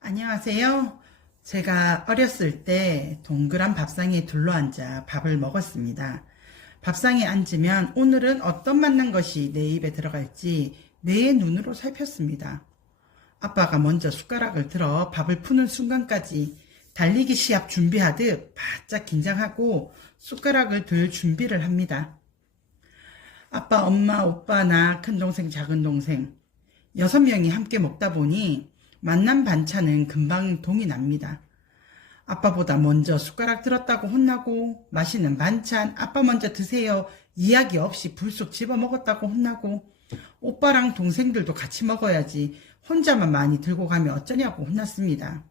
안녕하세요. 제가 어렸을 때 동그란 밥상에 둘러앉아 밥을 먹었습니다. 밥상에 앉으면 오늘은 어떤 맛난 것이 내 입에 들어갈지 내 눈으로 살폈습니다. 아빠가 먼저 숟가락을 들어 밥을 푸는 순간까지 달리기 시합 준비하듯 바짝 긴장하고 숟가락을 들 준비를 합니다. 아빠, 엄마, 오빠, 나, 큰동생, 작은동생 6명이 함께 먹다 보니 만난 반찬은 금방 동이 납니다. 아빠보다 먼저 숟가락 들었다고 혼나고, 맛있는 반찬 아빠 먼저 드세요 이야기 없이 불쑥 집어 먹었다고 혼나고, 오빠랑 동생들도 같이 먹어야지 혼자만 많이 들고 가면 어쩌냐고 혼났습니다.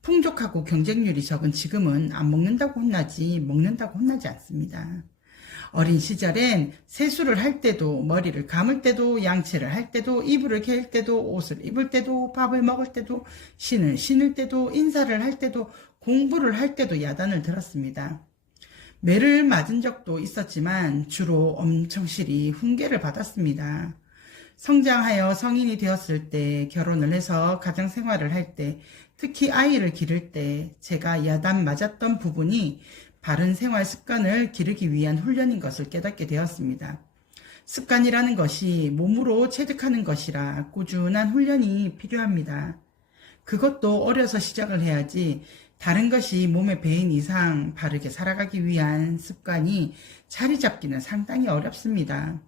풍족하고 경쟁률이 적은 지금은 안 먹는다고 혼나지 먹는다고 혼나지 않습니다. 어린 시절엔 세수를 할 때도, 머리를 감을 때도, 양치를 할 때도, 이불을 개일 때도, 옷을 입을 때도, 밥을 먹을 때도, 신을 신을 때도, 인사를 할 때도, 공부를 할 때도 야단을 들었습니다. 매를 맞은 적도 있었지만 주로 엄청 실이 훈계를 받았습니다. 성장하여 성인이 되었을 때, 결혼을 해서 가정 생활을 할 때, 특히 아이를 기를 때 제가 야단 맞았던 부분이 바른 생활 습관을 기르기 위한 훈련인 것을 깨닫게 되었습니다. 습관이라는 것이 몸으로 체득하는 것이라 꾸준한 훈련이 필요합니다. 그것도 어려서 시작을 해야지 다른 것이 몸에 배인 이상 바르게 살아가기 위한 습관이 자리 잡기는 상당히 어렵습니다.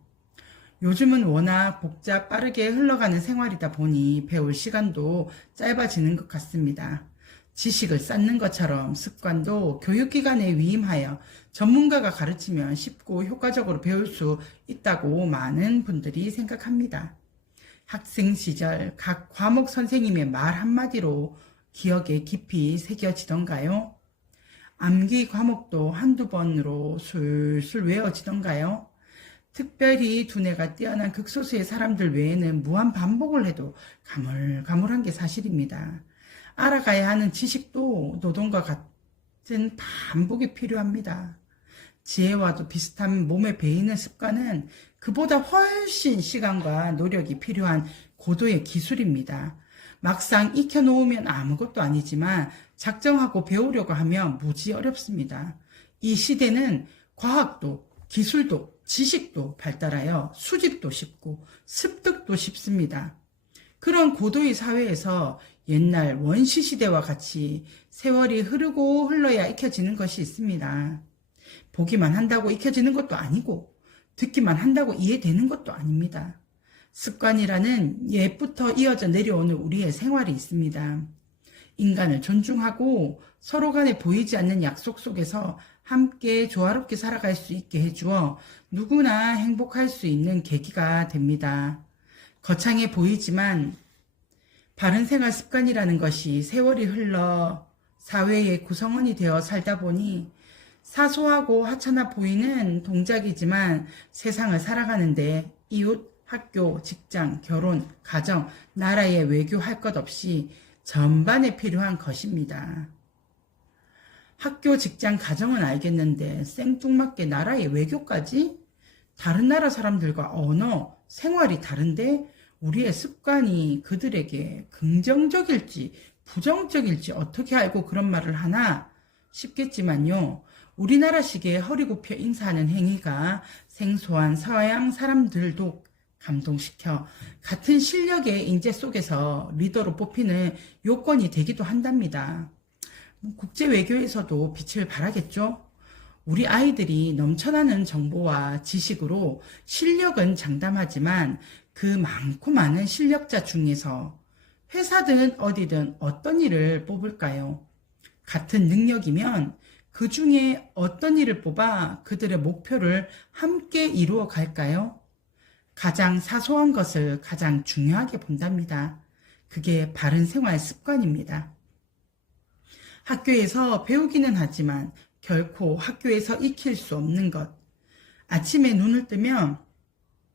요즘은 워낙 복잡 빠르게 흘러가는 생활이다 보니 배울 시간도 짧아지는 것 같습니다. 지식을 쌓는 것처럼 습관도 교육기관에 위임하여 전문가가 가르치면 쉽고 효과적으로 배울 수 있다고 많은 분들이 생각합니다. 학생 시절 각 과목 선생님의 말 한마디로 기억에 깊이 새겨지던가요? 암기 과목도 한두 번으로 술술 외워지던가요? 특별히 두뇌가 뛰어난 극소수의 사람들 외에는 무한 반복을 해도 가물가물한 게 사실입니다. 알아가야 하는 지식도 노동과 같은 반복이 필요합니다. 지혜와도 비슷한 몸에 배이는 습관은 그보다 훨씬 시간과 노력이 필요한 고도의 기술입니다. 막상 익혀놓으면 아무것도 아니지만 작정하고 배우려고 하면 무지 어렵습니다. 이 시대는 과학도 기술도 지식도 발달하여 수집도 쉽고 습득도 쉽습니다. 그런 고도의 사회에서 옛날 원시시대와 같이 세월이 흐르고 흘러야 익혀지는 것이 있습니다. 보기만 한다고 익혀지는 것도 아니고 듣기만 한다고 이해되는 것도 아닙니다. 습관이라는 옛부터 이어져 내려오는 우리의 생활이 있습니다. 인간을 존중하고 서로 간에 보이지 않는 약속 속에서 함께 조화롭게 살아갈 수 있게 해주어 누구나 행복할 수 있는 계기가 됩니다. 거창해 보이지만 바른 생활 습관이라는 것이 세월이 흘러 사회의 구성원이 되어 살다 보니 사소하고 하찮아 보이는 동작이지만 세상을 살아가는데 이웃, 학교, 직장, 결혼, 가정, 나라의 외교 할 것 없이 전반에 필요한 것입니다. 학교, 직장, 가정은 알겠는데 생뚱맞게 나라의 외교까지? 다른 나라 사람들과 언어, 생활이 다른데 우리의 습관이 그들에게 긍정적일지 부정적일지 어떻게 알고 그런 말을 하나 싶겠지만요. 우리나라식의 허리 굽혀 인사하는 행위가 생소한 서양 사람들도 감동시켜 같은 실력의 인재 속에서 리더로 뽑히는 요건이 되기도 한답니다. 국제 외교에서도 빛을 발하겠죠. 우리 아이들이 넘쳐나는 정보와 지식으로 실력은 장담하지만 그 많고 많은 실력자 중에서 회사든 어디든 어떤 일을 뽑을까요? 같은 능력이면 그 중에 어떤 일을 뽑아 그들의 목표를 함께 이루어 갈까요? 가장 사소한 것을 가장 중요하게 본답니다. 그게 바른 생활 습관입니다. 학교에서 배우기는 하지만 결코 학교에서 익힐 수 없는 것. 아침에 눈을 뜨면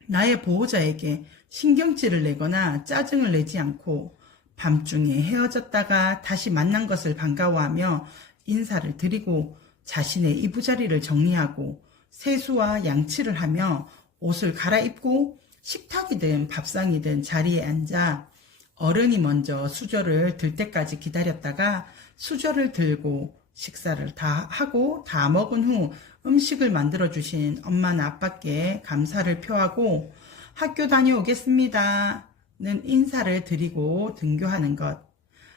나의 보호자에게 신경질을 내거나 짜증을 내지 않고 밤중에 헤어졌다가 다시 만난 것을 반가워하며 인사를 드리고 자신의 이부자리를 정리하고 세수와 양치를 하며 옷을 갈아입고 식탁이든 밥상이든 자리에 앉아 어른이 먼저 수저를 들 때까지 기다렸다가 수저를 들고 식사를 다 하고 다 먹은 후 음식을 만들어 주신 엄마나 아빠께 감사를 표하고 학교 다녀오겠습니다는 인사를 드리고 등교하는 것.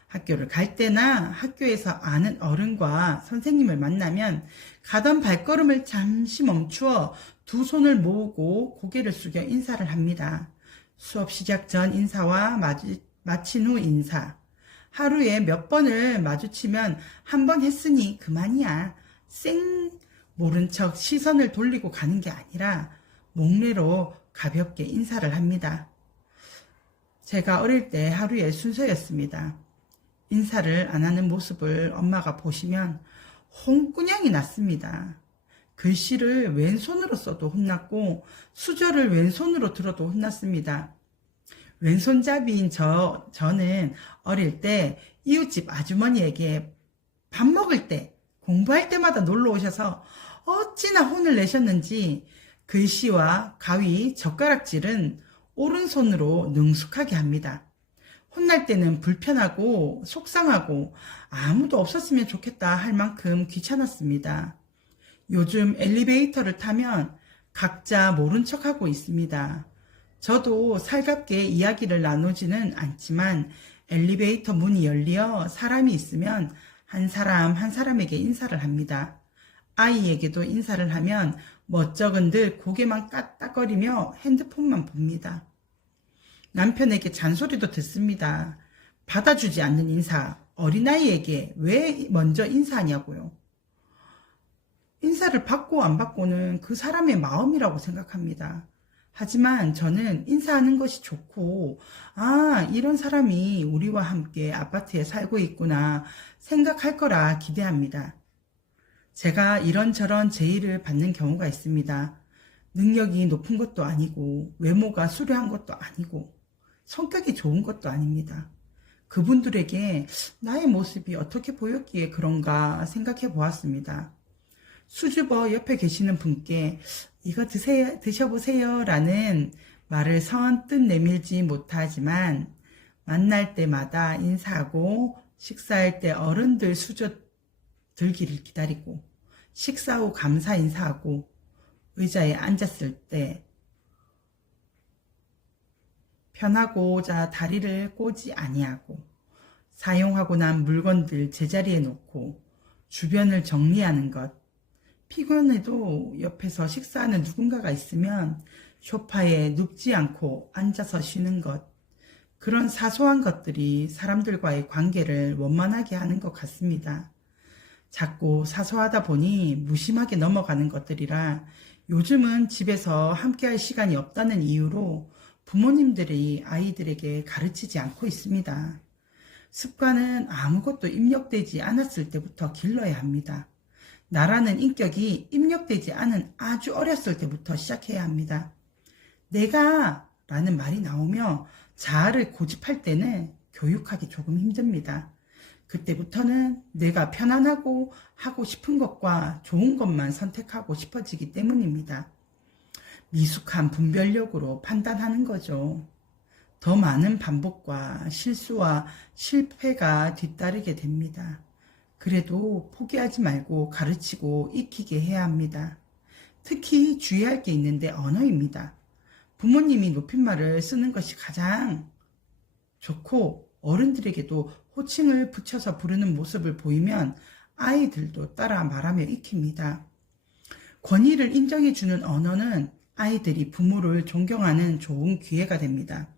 학교를 갈 때나 학교에서 아는 어른과 선생님을 만나면 가던 발걸음을 잠시 멈추어 두 손을 모으고 고개를 숙여 인사를 합니다. 수업 시작 전 인사와 마친 후 인사. 하루에 몇 번을 마주치면 한 번 했으니 그만이야. 모른 척 시선을 돌리고 가는 게 아니라 목례로 가볍게 인사를 합니다. 제가 어릴 때 하루의 순서였습니다. 인사를 안 하는 모습을 엄마가 보시면 홍군형이 났습니다. 글씨를 왼손으로 써도 혼났고 수저를 왼손으로 들어도 혼났습니다. 왼손잡이인 저는 어릴 때 이웃집 아주머니에게 밥 먹을 때, 공부할 때마다 놀러 오셔서 어찌나 혼을 내셨는지 글씨와 가위, 젓가락질은 오른손으로 능숙하게 합니다. 혼날 때는 불편하고 속상하고 아무도 없었으면 좋겠다 할 만큼 귀찮았습니다. 요즘 엘리베이터를 타면 각자 모른 척하고 있습니다. 저도 살갑게 이야기를 나누지는 않지만 엘리베이터 문이 열리어 사람이 있으면 한 사람 한 사람에게 인사를 합니다. 아이에게도 인사를 하면 멋쩍은들 고개만 까딱거리며 핸드폰만 봅니다. 남편에게 잔소리도 듣습니다. 받아주지 않는 인사, 어린아이에게 왜 먼저 인사하냐고요. 인사를 받고 안 받고는 그 사람의 마음이라고 생각합니다. 하지만 저는 인사하는 것이 좋고, 이런 사람이 우리와 함께 아파트에 살고 있구나 생각할 거라 기대합니다. 제가 이런저런 제의를 받는 경우가 있습니다. 능력이 높은 것도 아니고, 외모가 수려한 것도 아니고, 성격이 좋은 것도 아닙니다. 그분들에게 나의 모습이 어떻게 보였기에 그런가 생각해 보았습니다. 수줍어 옆에 계시는 분께 이거 드셔보세요 라는 말을 선뜻 내밀지 못하지만 만날 때마다 인사하고 식사할 때 어른들 수저 들기를 기다리고 식사 후 감사 인사하고 의자에 앉았을 때 편하고자 다리를 꼬지 아니하고 사용하고 난 물건들 제자리에 놓고 주변을 정리하는 것, 피곤해도 옆에서 식사하는 누군가가 있으면 소파에 눕지 않고 앉아서 쉬는 것, 그런 사소한 것들이 사람들과의 관계를 원만하게 하는 것 같습니다. 자꾸 사소하다 보니 무심하게 넘어가는 것들이라 요즘은 집에서 함께할 시간이 없다는 이유로 부모님들이 아이들에게 가르치지 않고 있습니다. 습관은 아무것도 입력되지 않았을 때부터 길러야 합니다. 나라는 인격이 입력되지 않은 아주 어렸을 때부터 시작해야 합니다. 내가 라는 말이 나오며 자아를 고집할 때는 교육하기 조금 힘듭니다. 그때부터는 내가 편안하고 하고 싶은 것과 좋은 것만 선택하고 싶어지기 때문입니다. 미숙한 분별력으로 판단하는 거죠. 더 많은 반복과 실수와 실패가 뒤따르게 됩니다. 그래도 포기하지 말고 가르치고 익히게 해야 합니다. 특히 주의할 게 있는데 언어입니다. 부모님이 높임말을 쓰는 것이 가장 좋고 어른들에게도 호칭을 붙여서 부르는 모습을 보이면 아이들도 따라 말하며 익힙니다. 권위를 인정해주는 언어는 아이들이 부모를 존경하는 좋은 기회가 됩니다.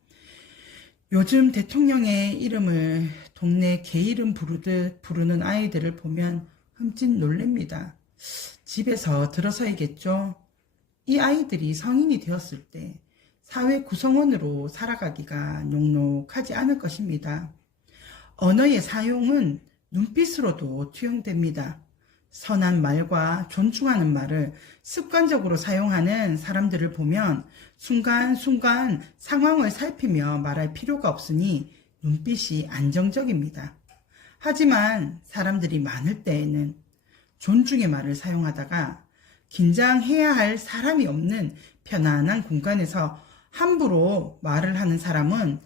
요즘 대통령의 이름을 동네 개 이름 부르듯 부르는 아이들을 보면 흠칫 놀랍니다. 집에서 들어서야겠죠. 이 아이들이 성인이 되었을 때 사회 구성원으로 살아가기가 녹록하지 않을 것입니다. 언어의 사용은 눈빛으로도 투영됩니다. 선한 말과 존중하는 말을 습관적으로 사용하는 사람들을 보면 순간순간 상황을 살피며 말할 필요가 없으니 눈빛이 안정적입니다. 하지만 사람들이 많을 때에는 존중의 말을 사용하다가 긴장해야 할 사람이 없는 편안한 공간에서 함부로 말을 하는 사람은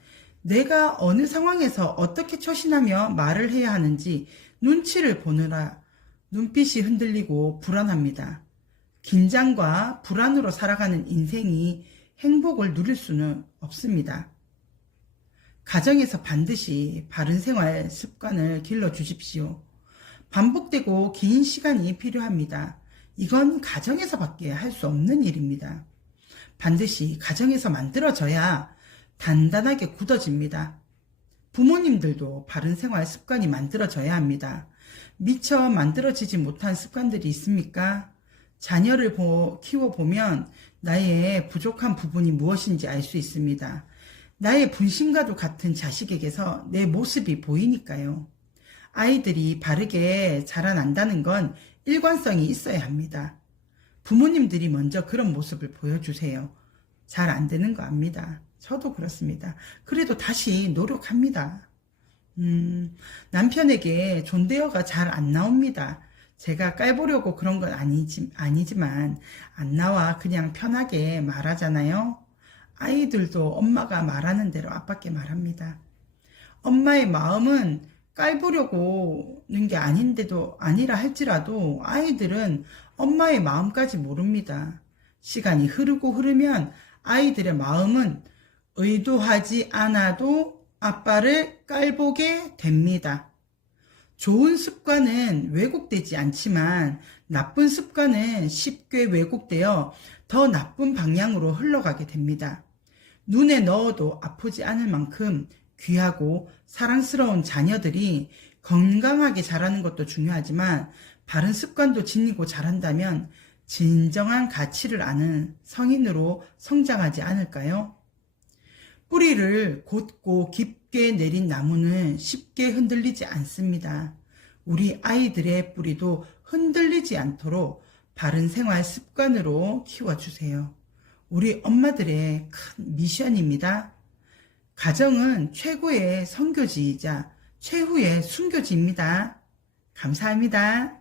내가 어느 상황에서 어떻게 처신하며 말을 해야 하는지 눈치를 보느라 눈빛이 흔들리고 불안합니다. 긴장과 불안으로 살아가는 인생이 행복을 누릴 수는 없습니다. 가정에서 반드시 바른 생활 습관을 길러 주십시오. 반복되고 긴 시간이 필요합니다. 이건 가정에서밖에 할 수 없는 일입니다. 반드시 가정에서 만들어져야 단단하게 굳어집니다. 부모님들도 바른 생활 습관이 만들어져야 합니다. 미처 만들어지지 못한 습관들이 있습니까? 자녀를 키워보면 나의 부족한 부분이 무엇인지 알 수 있습니다. 나의 분신과도 같은 자식에게서 내 모습이 보이니까요. 아이들이 바르게 자라난다는 건 일관성이 있어야 합니다. 부모님들이 먼저 그런 모습을 보여주세요. 잘 안 되는 거 압니다. 저도 그렇습니다. 그래도 다시 노력합니다. 남편에게 존대어가 잘 안 나옵니다. 제가 깔보려고 그런 건 아니지만 안 나와 그냥 편하게 말하잖아요. 아이들도 엄마가 말하는 대로 아빠께 말합니다. 엄마의 마음은 깔보려고는 게 아니라 할지라도 아이들은 엄마의 마음까지 모릅니다. 시간이 흐르면 아이들의 마음은 의도하지 않아도 아빠를 깔보게 됩니다. 좋은 습관은 왜곡되지 않지만 나쁜 습관은 쉽게 왜곡되어 더 나쁜 방향으로 흘러가게 됩니다. 눈에 넣어도 아프지 않을 만큼 귀하고 사랑스러운 자녀들이 건강하게 자라는 것도 중요하지만 바른 습관도 지니고 자란다면 진정한 가치를 아는 성인으로 성장하지 않을까요? 뿌리를 곧고 깊게 내린 나무는 쉽게 흔들리지 않습니다. 우리 아이들의 뿌리도 흔들리지 않도록 바른 생활 습관으로 키워주세요. 우리 엄마들의 큰 미션입니다. 가정은 최고의 선교지이자 최후의 순교지입니다. 감사합니다.